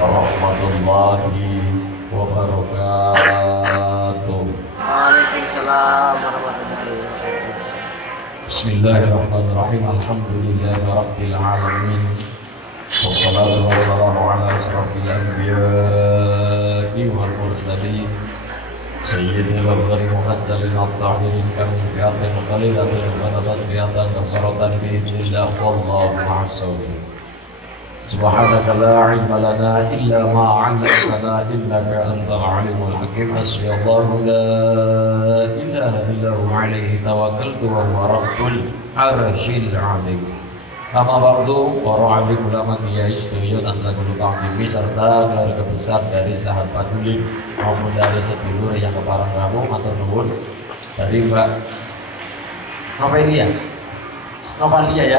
warahmatullahi wabarakatuh. Waalaikumsalam warahmatullahi wabarakatuh. Bismillahirrahmanirrahim. Alhamdulillahirabbil alamin. Wassalatu wassalamu ala asyrafil anbiya'i wal mursalin. Sayyidil awwalin muhajjalin at-tahirin kami fi'atin qalilatin fanabat fi'atan kasaratan bi'idnillah wallahu ma'asawin. Subhanaka la ilma lana illa ma 'allamtana innaka antal alimul hakim. Hasbiyallahu la ilaha illa huwa alaihi tawakkaltu wa huwa rabbul arsyil 'azim. Amma ba'du, para alim ulama kiai sedaya tansah kula panggihi serta keluarga besar dari sahabat ulim maupun dari sedulur yang kepareng rawuh matur nuwun dari Mbak Novelia ya?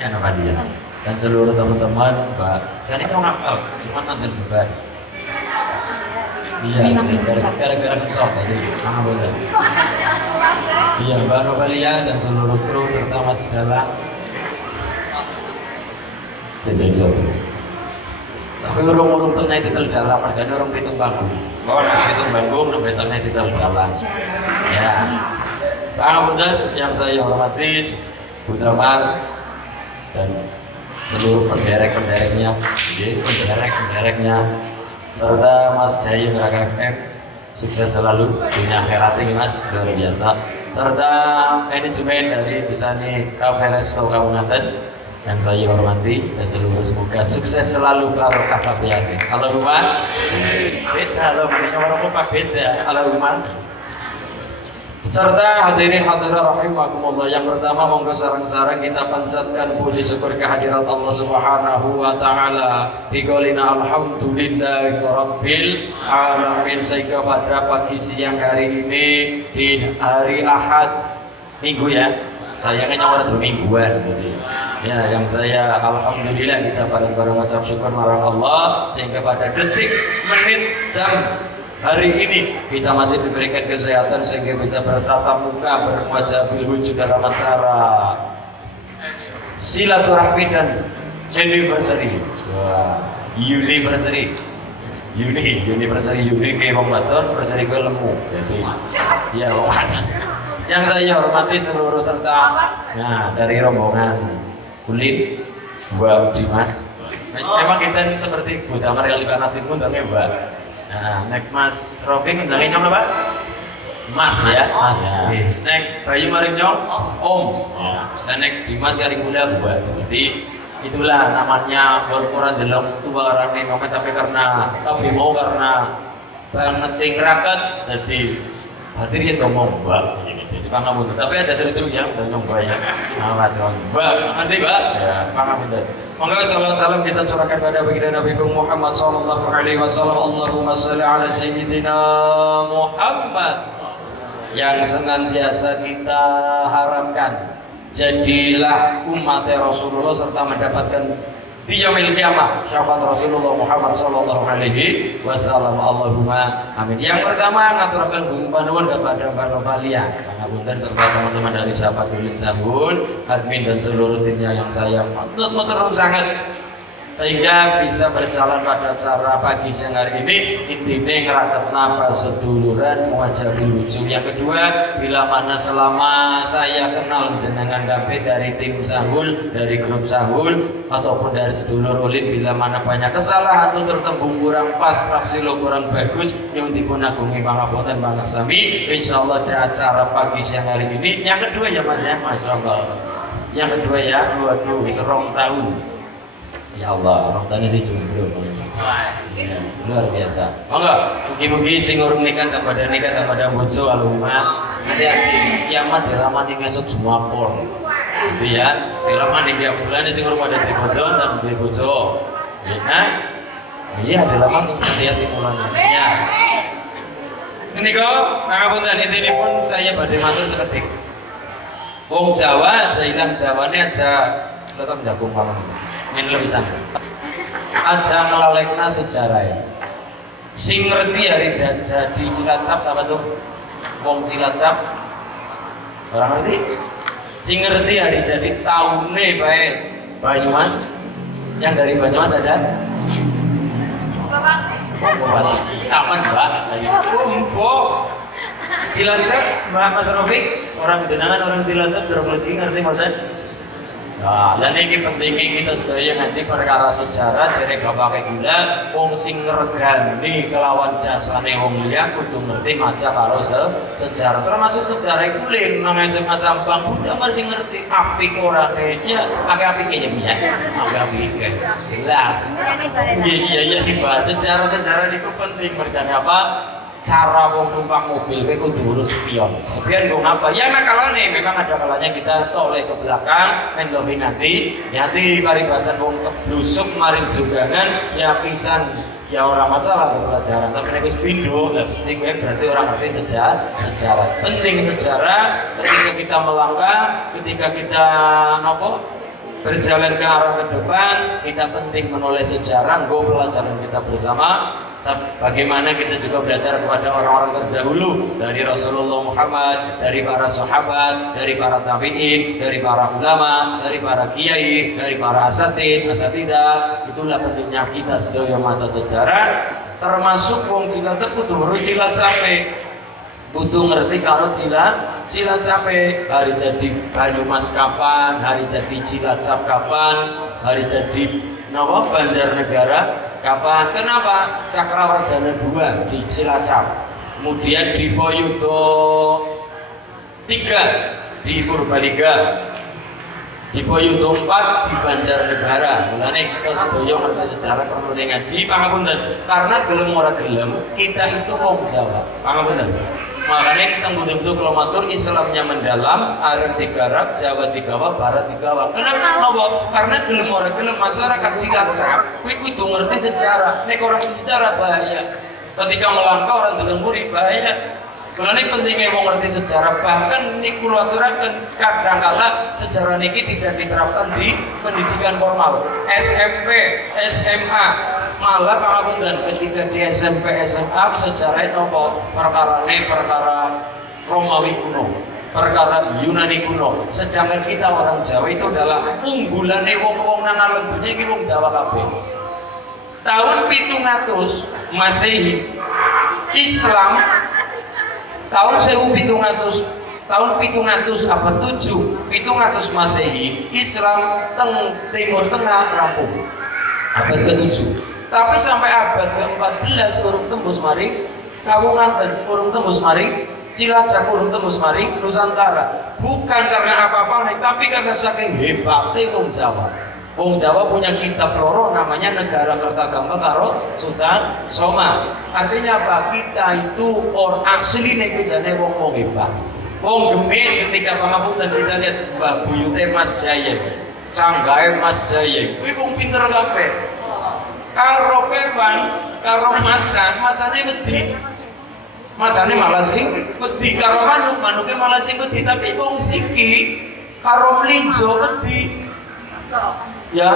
Ya Novelia. Dan seluruh teman-teman, Mbak. Jadi mau ngapal, cuma nonton debat. Iya, gara-gara kesok tadi, mana boleh. Iya, Mbak Novelia dan seluruh kru serta Mas Galang. Tapi urung tenai titel dalam, ada orang pitung banggung. Kalau nasi pitung banggung, lebih tenai titel dalam. Ya, Pangapunten yang saya hormati, Putra Mar dan seluruh penderek-pendereknya, serta Mas Jaya Neraka FM, sukses selalu dunia akhirat ini Mas, luar biasa. Serta manajemen dari Bisani Cafe Resto Kamungaten yang saya hormati dan seluruh semoga sukses selalu kalau kakak yakin. Allahumma beda loh, makanya orang lupa beda. Allahumma. Serta hadirin hadirat rahimakumullah, yang pertama monggo sareng-sareng kita panjatkan puji syukur kehadirat Allah Subhanahu wa taala. Biqolina alhamdulillahi rabbil alamin, sehingga pada pagi siang hari ini di hari Ahad minggu ya. Saya kan nyawar 2 mingguan gitu. Ya, yang saya alhamdulillah kita bareng-bareng mengucap syukur marang Allah sehingga pada detik, menit, jam hari ini kita masih diberikan kesehatan sehingga bisa bertatap muka, berwajah wujud dalam acara silaturahmi dan anniversary. Wah, anniversary ke wong batur, anniversary ke lemu. Jadi ya wong yang saya hormati seluruh serta dari rombongan kulit Mbak Dimas. Memang kita ini seperti Buddha Maria Libanati pun tapi Mbak. Nah, nek Mas Rofi ngundangin nyong apa? Mas ya. Nek Bayu maring nyong Om. Dan nek Dimas kali muda Mbak. Jadi itulah namanya berkurang dalam tuaran komen, tapi karena kami mau karena banget raket jadi hadirnya ngomong Mbak. Jadi pangapunten. Tapi aja dulu ya, udah nyoba ya. Mas Mbak, nanti Mbak. Ya, pangapunten. Monggo salam kita curahkan pada baginda Nabi Muhammad sallallahu alaihi wasallam. Allahumma shalli ala sayyidina Muhammad. Yang senantiasa kita harapkan jadilah umat Rasulullah serta mendapatkan di yaumil qiyamah syafaat Rasulullah Muhammad sallallahu alaihi wasallam. Allahumma amin. Yang pertama ngaturaken panuwun kepada Mbak Novalia, pangapunten serta teman-teman dari sahabat Ulin Sahul, admin dan seluruh timnya yang saya matur sangat sehingga bisa berjalan pada cara pagi siang hari ini. Intinya ngeraket napa seduluran muajabi lucu. Yang kedua, bila mana selama saya kenal jenengan kabeh dari tim Sahul, dari grup Sahul ataupun dari sedulur Ulin, bila mana banyak kesalahan atau tertembung kurang pas, tafsilo kurang bagus yang dipun agungi pangapunten banget sami, insyaallah di acara pagi siang hari ini. Yang kedua ya Mas ya, masyaallah. Yang kedua ya, waduh serong tahun. Ya Allah, orang tanya sih jomblo. Ya, luar biasa. Oh enggak, mugi-mugi sing urung nikah tambah tambah bojo alumah. Hati-hati, kiamat dilamani ngesuk semua pol. Gitu ya. Dilamani tiap bulan sing urung ada di bojo dan di bojo. Ya. Iya, dilamani hati-hati mulanya. Ya. Ini kok, pangapunten intinipun saya badhe matur seketik. Wong Jawa, jailang Jawane aja tetap jagung malam. Ini lebih santai. Aja ngelalekna sejarah ya. Sing ngerti hari dan jadi Cilacap sama tuh. Wong Cilacap. Orang ngerti? Sing ngerti hari jadi tahunnya baik Banyumas. Yang dari Banyumas ada? Taman Mbak. Kumpul. Cilacap, Mbak Mas Rofik, orang jenengan orang Cilacap ngerti mboten? Nah, lan iki pentingnya kita sedaya ngaji perkara sejarah jere gak pakai gula wong sing ngregani kelawan jasane wong liya kudu ngerti maca karo sejarah termasuk sejarah iku lin nang SMA Sampang udah masih ngerti apik orane ya apik-apike ya apik-apike jelas iya dibahas sejarah niku penting mergane apa cara wong numpak mobil kowe kudu urus spion kok ngapa ya nakalane memang ada kalanya kita toleh ke belakang mendominati nyati paribasan wong keblusuk maring jogangan ya pisan ya orang masalah pelajaran tapi nek wis pindho berarti kowe berarti orang ngerti sejarah penting sejarah ketika kita melangkah ketika kita berjalan ke arah ke depan kita penting menulis sejarah go pelajaran kita bersama bagaimana kita juga belajar kepada orang-orang terdahulu dari Rasulullah Muhammad, dari para sahabat, dari para tabi'in, dari para ulama, dari para kiai, dari para asatidah. Itulah pentingnya kita sedaya maca sejarah termasuk wong Cilacap kudu Cilacape kudu ngerti karo Cilacape hari jadi Banyumas kapan, hari jadi Cilacap kapan, hari jadi Banjarnegara kapan? Kenapa? Cakrawardhana 2 di Cilacap, kemudian di Poyudo 3 di Purbalingga, di Poyudo 4 di Banjarnegara. Mulane kita sedaya ngerti sejarah perlu ngaji pangapunten karena gelem ora gelem kita itu wong Jawa. Pangapunten. Makanya kita betul-betul kalau matur Islamnya mendalam, Arab digarap, Jawa digawa, Barat digawa. Kenapa? Karena gelem ora gelem masyarakat Cilacap, kuwi kudu ngerti sejarah. Nek orang sejarah bahaya. Ketika melangkah orang gelem muri bahaya. Mulane pentingnya wong ngerti sejarah, bahkan niku kula aturaken kadang-kala sejarah niki tidak diterapkan di pendidikan formal, SMP, SMA. Malah pangapunten ketika di SMP, SMA sejarah nopo perkara Romawi kuno, perkara Yunani kuno. Sedangkan kita orang Jawa itu adalah unggulane wong-wong nang alam dunya iki wong Jawa kabeh. Tahun 700 Masehi Islam tahun 1700 tahun 700 abad 7 700 Masehi Islam teng Timur Tengah rampung abad ke-7 tapi sampai abad ke-14 urung tembus maring Kawunganten urung tembus maring Cilacap urung tembus maring Nusantara bukan karena apa-apa tapi karena saking hebatnya wong Jawa. Wong Jawa punya kitab loro namanya Negara Kertagama karo Sultan Soma. Artinya apa? Kita itu orang asli nek jane wong hebat. Wong Gemen ketika pangapunten kita lihat Mbah Buyute Mas Jaya, Canggahe Mas Jaya, kuwi wong pinter kabeh. Karo kewan, karo macane wedi. Macane malah sing wedi karo manuke malah sing wedi tapi wong siki karo mlinjo wedi. Ya,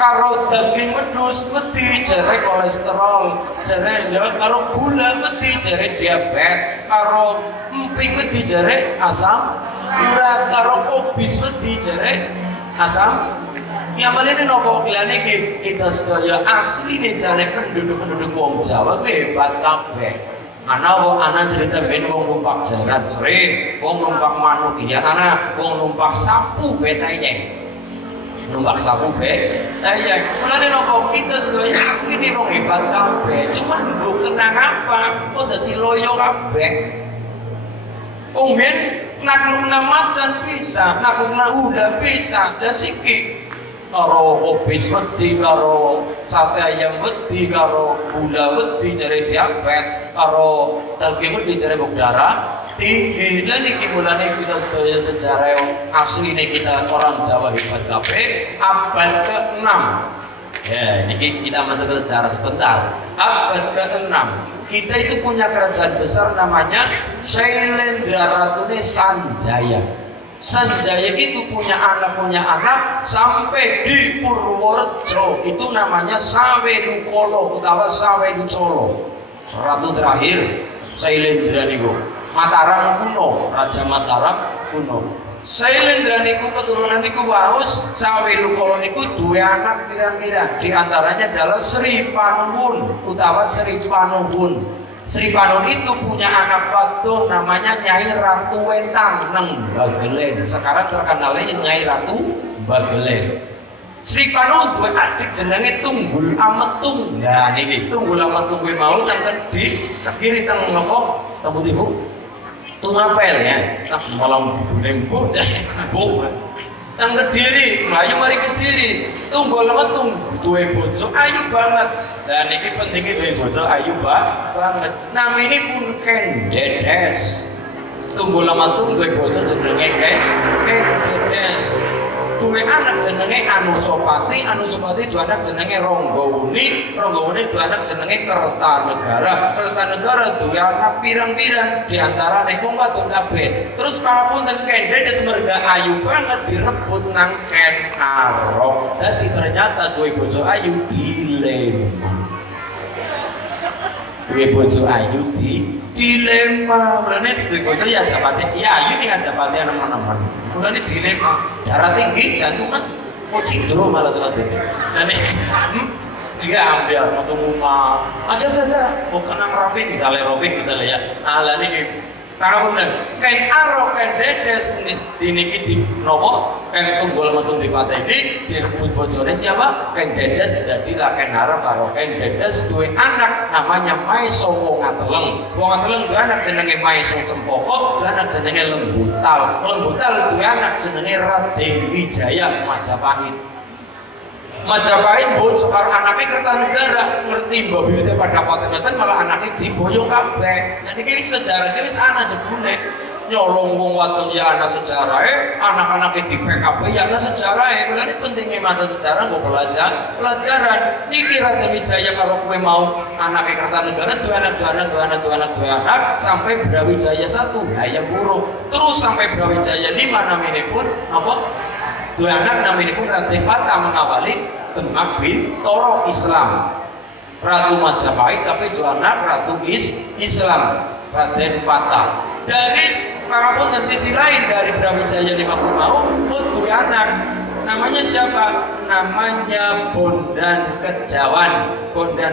karo daging wedhus wedi jere kolesterol, jere ya karo gula wedi jere diabetes, karo emping wedi jere asam urat, karo obis wedi jere asam. Ya malene nopo kliyane kita sedaya asline jare penduduk wong Jawa hebat kabeh. Ana cerita ben wong numpak jaran sore, wong numpak manuk ya ana, wong numpak sapu betayeng. Numpak sapu ya mulane nopo kita sedaya asline wong hebat kabeh. Cuman mbok senang apa? Kok dadi loyo kabeh. Wong ben naklukna macan bisa, naklukna udah bisa, dan siki karo obis wedi, karo sate ayam wedi, karo gula wedi jare diabetes, karo daging wedi jare bok darah tinggi. Dan iki mulane kita sedaya sejarah asli ini kita orang Jawa hebat kabeh abad ke-6. Ya, ini kita masuk ke sejarah sebentar. Abad ke-6 kita itu punya kerajaan besar namanya Shailendra Ratune Sanjaya. Sanjaya itu punya anak sampai di Purworejo itu namanya Sawenukolo utawa Sawenucolo. Ratu terakhir Shailendra niku Mataram kuno, Raja Mataram kuno. Sailendra niku keturunan niku Waus, cawe Lukolo niku dua anak pirang-pirang. Di antaranya adalah Sri Panuwun utawa Sri Panuwun. Sri Panuwun itu punya anak wadon namanya Nyai Ratu Wetang neng Bagelen. Sekarang terkenalnya Nyai Ratu Bagelen. Sri Panuwun dua adik jenenge Tunggul Ametung. Nah niki Tunggul Ametung kuwi mau teng di kiri teng napa? Temu Ibu. Tungapel ya, malam lembu bu, yang Kediri, Melayu mari Kediri, Tunggul Ametung, duwe bojo ayu banget, dan ini pentingnya duwe bojo ayu banget. Nama ini pun Ken Dedes, Tunggul Ametung duwe bojo jenenge Ken Dedes, duwe anak jenenge Anusapati, Anusapati dua anak jenenge Ronggowuni, Ronggowuni dua anak jenenge Kertanegara, Kertanegara dua anak pirang-pirang diantara wong wadon kabeh. Terus kalaupun Ken Dedes merga ayu banget direbut nang Ken Arok. Dadi ternyata duwe bojo ayu dilema. Duwe bojo ayu dilema. Mulane duwe bojo ya Japati, ya ayu ning Japati anem-aneman. Mulane dilema. Darah tinggi, jantungan kok cindro malah telat ini. Dan dia ambil mau rumah aja mau kenang Rafiq misalnya ya ala ini karena bener Ken Arok Ken Dedes ini di nopo Ken Tunggul Ametung di Fatah ini direbut bojone siapa? Ken Dedes jadilah Ken Arok karo Ken Dedes dua anak namanya Maiso Wongateleng dua anak jenenge Maiso Cempoko dua anak jenenge Lembutal dua anak jenenge Raden Wijaya Majapahit bojo karo anaknya Kertanegara ngerti mbak bibitnya pada poten malah anaknya diboyong kabeh. Nah ini sejarahnya wis ana jebule nyolong wong wadon ya ana sejarah anak-anaknya di PKB ya ana sejarah mulane pentingnya maca sejarah nggo pelajaran niki Raden Wijaya karo kowe mau anaknya Kertanegara dua anak sampai Brawijaya 1 hayam buruk terus sampai Brawijaya 5 namanya pun apa dua anak namanya pun Raden Patah mengawali Demak Bintoro Islam Ratu Majapahit tapi dua anak Ratu Islam Raden Patah dari Parapun dan sisi lain dari Brawijaya 50 mau pun dua anak namanya siapa? Namanya Bondan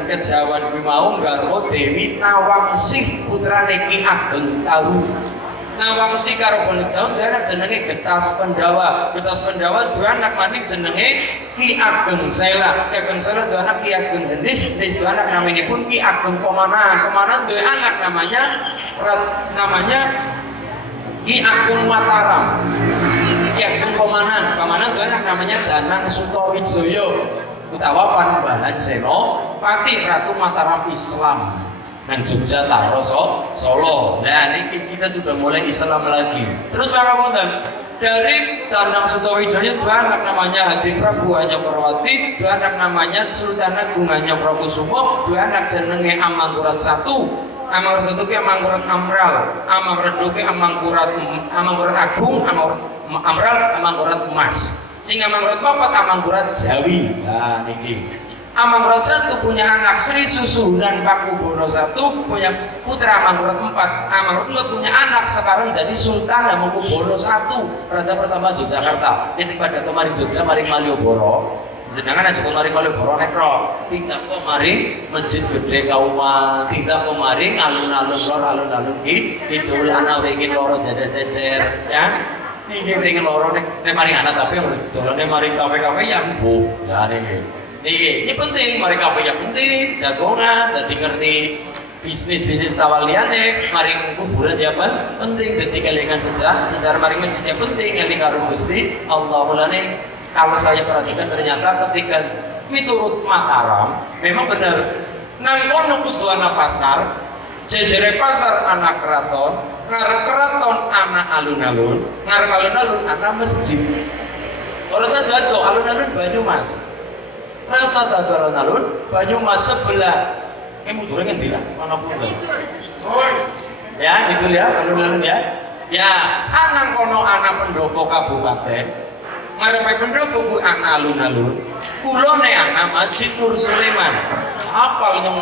Kejawan mau garwo Dewi Nawangsih putrane Ki Ageng Tahu Nawangsi karo Bondan Kejawan dua anak jenenge Getas Pendawa dua anak maning jenenge Ki Ageng Sela dua anak Ki Ageng Hendis dua anak namanya pun Ki Ageng Komanan dua anak namanya Ki Ageng Mataram Ki Ageng Komanan dua anak namanya Danang Sutowijoyo utawa Panembahan Senopati Ratu Mataram Islam nang Jogja taro Solo. Nah ini kita sudah mulai Islam lagi. Terus para wonten dari Danang Sutowijoyo dua anak namanya Hadi Prabu Hanyokrawati, dua anak namanya Sultan Agung Hanyokrokusumo, dua anak jenenge Amangkurat 1. Amangkurat 1 ki Amangkurat Amral, Amangkurat 2 ki Amangkurat Agung, Amral Amangkurat Emas. Sing Amangkurat 4 Amangkurat Jawi. Nah niki Amangkurat 1 punya anak Sri Susuhunan Pakubono 1 punya putra Amangkurat 4 Amangkurat 2 punya anak sekarang jadi Sultan Hamengkubuwono 1 Raja pertama Yogyakarta ini pada kemarin Jogja maring Malioboro jenengan aja kemarin Malioboro nekro tidak kemarin Masjid Gede Kauman tidak kemarin alun-alun kidul anak ingin loro jajar-jajar ya ini ingin loro nek maring anak tapi dolane maring kafe-kafe yang bu ya ini penting, mereka punya penting, jagongan, dan ngerti bisnis tawaliane, mari kuburan jaban penting, jadi kelingan sejarah mari masjidnya penting, yang karo Gusti Allah mulane kalau saya perhatikan ternyata ketika miturut Mataram memang benar nang kono kudu ana pasar, jejere pasar anak keraton, ngarep keraton anak alun-alun, ngarep alun-alun anak masjid. Urusan dado alun-alun Banyumas. Rasa dadaran alun Banyumas sebelah mujurnya ngendi lah mana pun ya gitu ya alun-alun ya anak kono anak pendopo kabupaten ngarepe pendopo ku anak alun-alun kulone anak Masjid Nur Sulaiman apa yang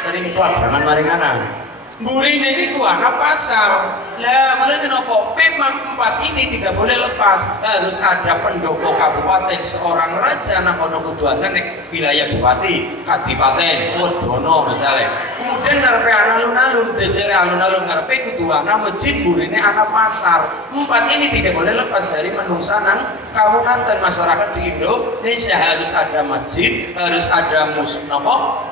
sering peladangan maring anak burine niku anak pasar Lah, malah kenapa? Memang empat ini tidak boleh lepas. Harus ada pendoko kabupaten, seorang raja nang kono kuduane nek wilayah bupati, kadipaten, Wodono misalnya. Kemudian ngarepe alun-alun, jejere alun-alun ngarepe kudu ana masjid, burine ana pasar. Empat ini tidak boleh lepas dari menungsa nang kawungan masyarakat di Indonesia. Harus ada masjid, harus ada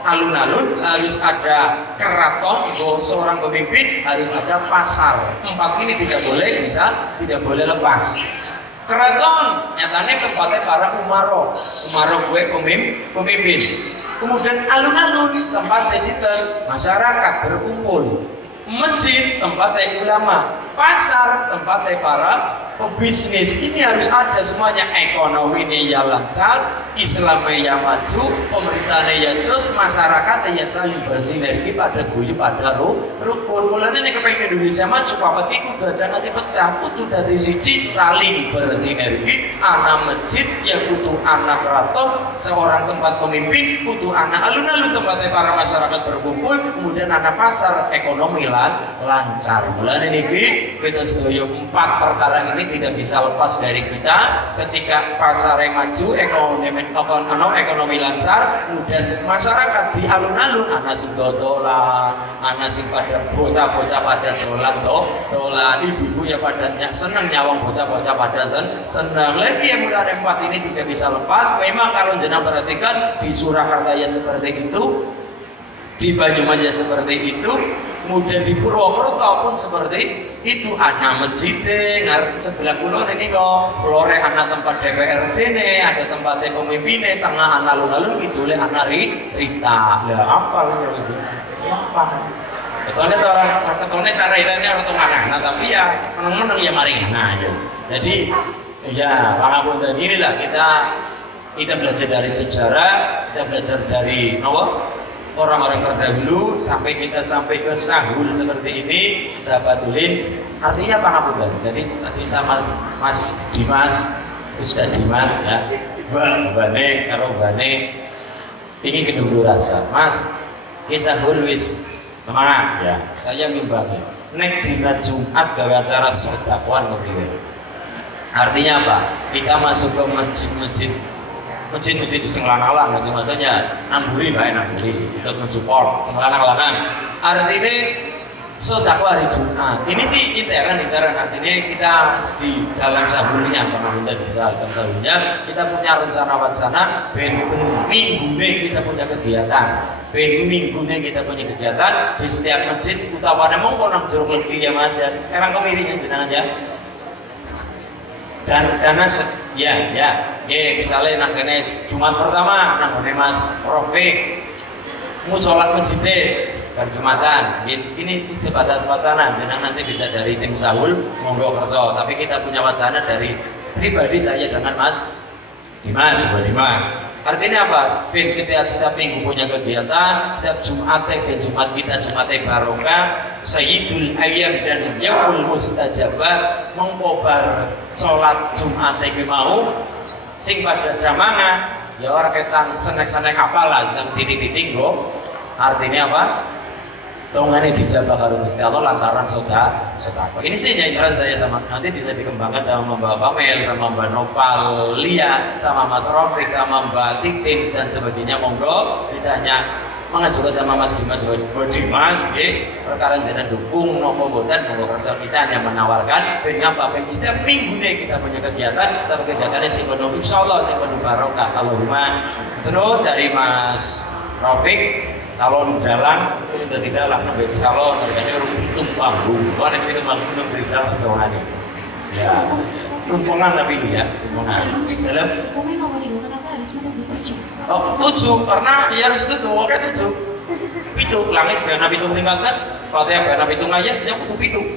alun-alun, harus ada keraton, seorang pemimpin, harus ada pasar. Empat ini tidak boleh lepas. Keraton nyatanya tempatnya para umaro gue pemimpin. Kemudian alun-alun tempat disita masyarakat berkumpul. Masjid tempatnya ulama, pasar tempatnya para pebisnis. Ini harus ada semuanya. Ekonominya ya lancar, Islamnya ya maju, pemerintahnya ya jos, masyarakatnya ya saling bersinergi pada guyub pada rukun. Mulanya nih kepengen Indonesia maju, apa itu udah jangan sih pecah, kudu dari siji saling bersinergi. Anak masjid ya kudu anak keraton, seorang tempat pemimpin kudu anak alun-alun tempatnya para masyarakat berkumpul. Kemudian anak pasar, ekonomi lancar. Mulanya nih kita setuju empat perkara ini tidak bisa lepas dari kita. Ketika pasar yang maju, ekonomi lancar, kemudian masyarakat di alun-alun, anak sing dodolan, anak sing pada bocah-bocah pada dolan, ibu-ibu ya pada seneng nyawang bocah-bocah pada seneng. Lagi yang mulai empat ini tidak bisa lepas. Memang kalau jenang perhatikan di Surakarta ya seperti itu, di Banyumas ya seperti itu, kemudian di Purwokerto pun seperti itu. Ada masjid sebelah kulon ini kok lore anak tempat DPRD nih, ada tempat pemimpinnya, tengah anak alun-alun gitu le anak Rita. Ya apa itu? Apa? Ketone taraidane ora tengah. Tapi ya meneng-meneng ya mari. Nah, ya. Jadi ya pangapunten inilah kita belajar dari sejarah, kita belajar dari orang-orang terdahulu sampai kita sampai ke Sahul seperti ini, sahabat ulin. Artinya apa ngapunten? Jadi tadi sama Mas Dimas, Ustaz Dimas ya, Bane karo Bane ini kedua rasa. Mas, kisah wis semangat ya. Saya mimbangi. Nek dina Jumat gawe acara sedekah kepiye. Artinya apa? Kita masuk ke masjid-masjid sing lanang-lanang sing matanya namburi untuk mensupport sing lanang-lanang. Artinya sedekah hari Jumat. Ini sih interan artinya kita di dalam sahurnya pernah bisa dalam sahurnya kita punya rencana ben minggu kita punya kegiatan. Kita punya kegiatan di setiap masjid utawane mongko nang jeruk legi ya Mas ya. Erang kemiring jenengan ya. Dan karena misalnya nangkene Jumat pertama nangkene Mas Rofik musola masjid dan Jumatan ini sebatas wacana, jenang nanti bisa dari tim Sahul monggo kerso, tapi kita punya wacana dari pribadi saya dengan Mas Dimas. Artinya apa? Kita setiap minggu punya kegiatan, setiap Jumat kita Jumat barokah, Sayyidul Ayyam dan Yaumul Mustajabah, mengkobar sholat Jumat mau sing pada jamaah ya orang ketang senek-senek apalah yang titik-titik go. Artinya apa? Tongane dijabah karo Gusti Allah lantaran sedekah. Ini sih nyanyian saya sama nanti bisa dikembangkan sama Mbak Pamel, sama Mbak Novalia, sama Mas Rofik, sama Mbak Titin dan sebagainya. Monggo ditanya mengajukan sama Mas Dimas, perkara jenengan dukung nopo boten monggo kerja kita hanya menawarkan apa setiap minggu nih kita punya kegiatan, tapi kegiatannya sing penuh insyaallah sing penuh barokah. Allahumma. Terus dari Mas Rofik calon jalan itu dari dalam nabi calon mereka itu panggung kalau ada kita mampu dari dalam tuangannya ya rumpungan tapi ini ya rumpungan dalam kenapa harus menunggu 7 karena ya harus 7 oke 7 itu langit sebenarnya pitung tingkatan fatihah sebenarnya pitung ayat yang butuh pitung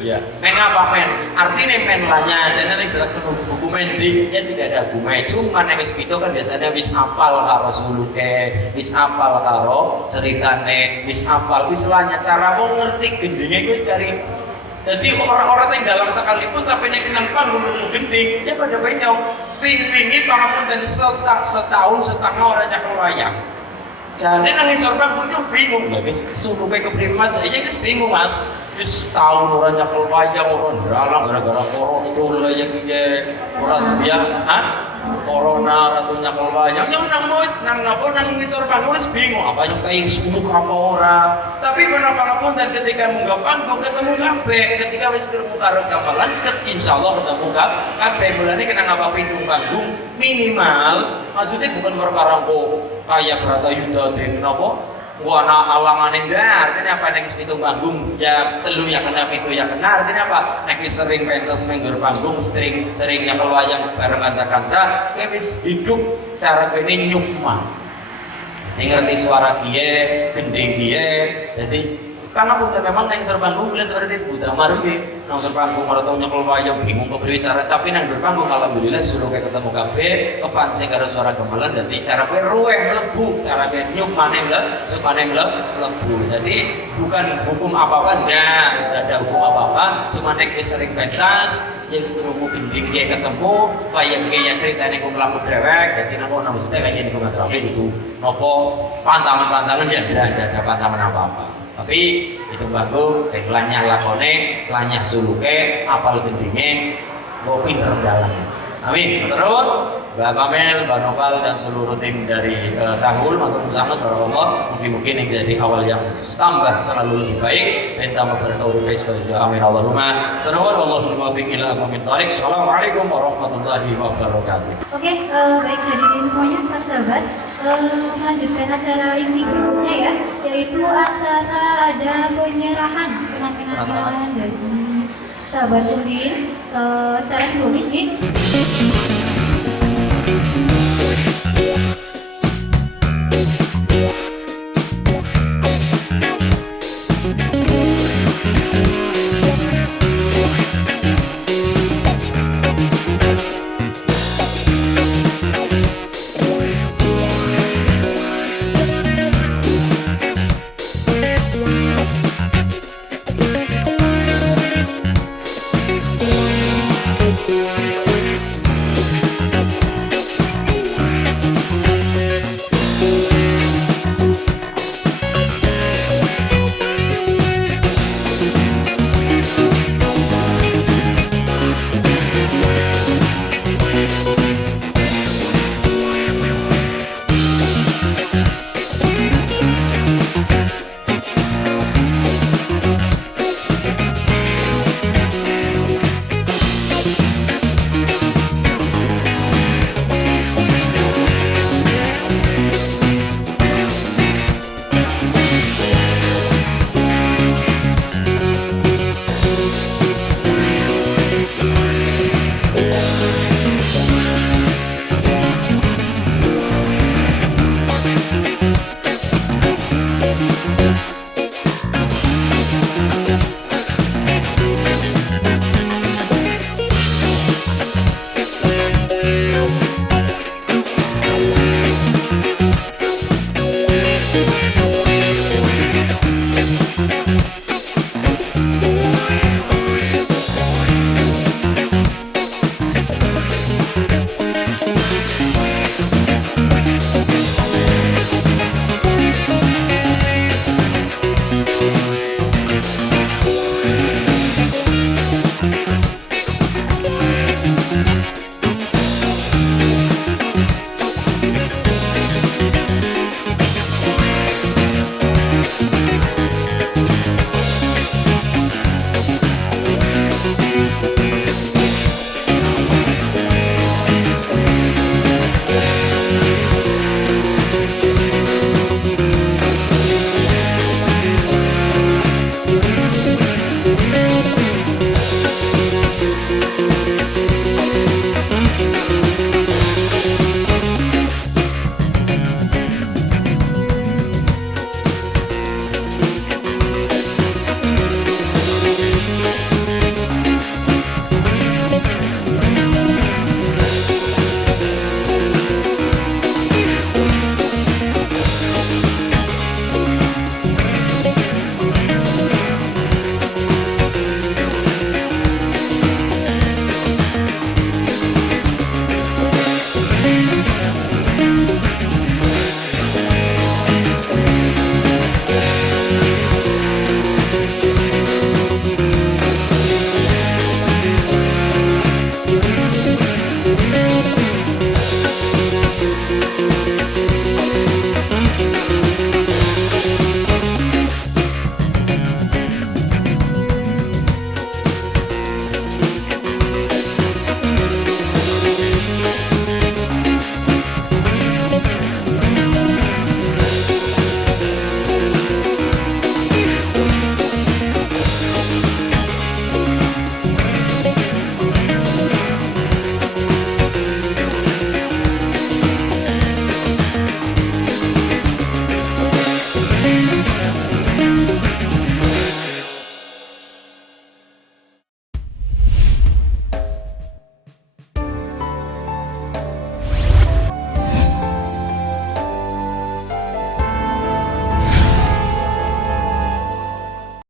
ya men apa men artinya men lanya jangan kita penuh buku mending ya tidak ada buku cuma yang itu kan biasanya wis apal karo suluke wis apal karo ceritane wis apal wis lanya cara mau ngerti gendingnya itu sekali. Jadi orang-orang yang dalam sekalipun tapi yang kenapa ngomong gending ya pada penyong pingin pangapunten setahun setengah orangnya kelayang Jadi nangis sorban punya bingung lagi suruh ke Mas, saya jadi bingung Mas. Terus tahu orang nyakel wayang orang dalam gara-gara corona ya gitu orang biasa corona atau nyakel wayang yang nang mois nang apa nang ngisor panus bingung apa yang kayak sumuk apa orang tapi kenapa pun dan ketika munggah panggung ketemu kabeh ketika wis ketemu karo gamelan insyaallah ketemu kabeh mulane kena ngapa pintu panggung minimal maksudnya bukan perkara kok kayak Bratayuda den napa wana alangan enggak artinya apa nek pitung panggung ya telu ya kena pitu ya kena artinya apa nek sering pentas menggur panggung seringnya pelwayang bareng kanca-kanca ya wis hidup cara kene nyukma ngerti suara gie gending gie jadi karena pun memang nang panggung boleh seperti itu udah marugi nang panggung atau nyekol wayang bingung kepriwe tapi nang panggung alhamdulillah suruh kayak ketemu kabeh kepancing karo suara gamelan jadi cara kowe ruweh mlebu cara kowe nyuk maneh supane mlebu jadi bukan hukum apa-apa tidak ada hukum apa-apa cuma nek wis sering pentas yang seterusnya gending dia ketemu wayang dia ceritanya kok mlaku dhewek jadi nang ono mesti kayak Mas Rafi itu nopo pantangan-pantangan ya tidak ada pantangan apa-apa tapi itu panggung lanyah lakone lanyah suluke apal gendinge kok pinter dalam amin terus Mbak Pamel, Mbak Noval dan seluruh tim dari Sahul matur sangat barakallah mungkin yang jadi awal yang tambah selalu lebih baik dan tambah bertaufiq sekaligus amin Allahumma terus Allahumma muwaffiq ila aqwamit thoriq. Assalamualaikum warahmatullahi wabarakatuh. Oke, baik hadirin semuanya para sahabat melanjutkan acara inti berikutnya ya yaitu acara ada penyerahan kenang-kenangan dari sahabat Udin secara simbolis nih.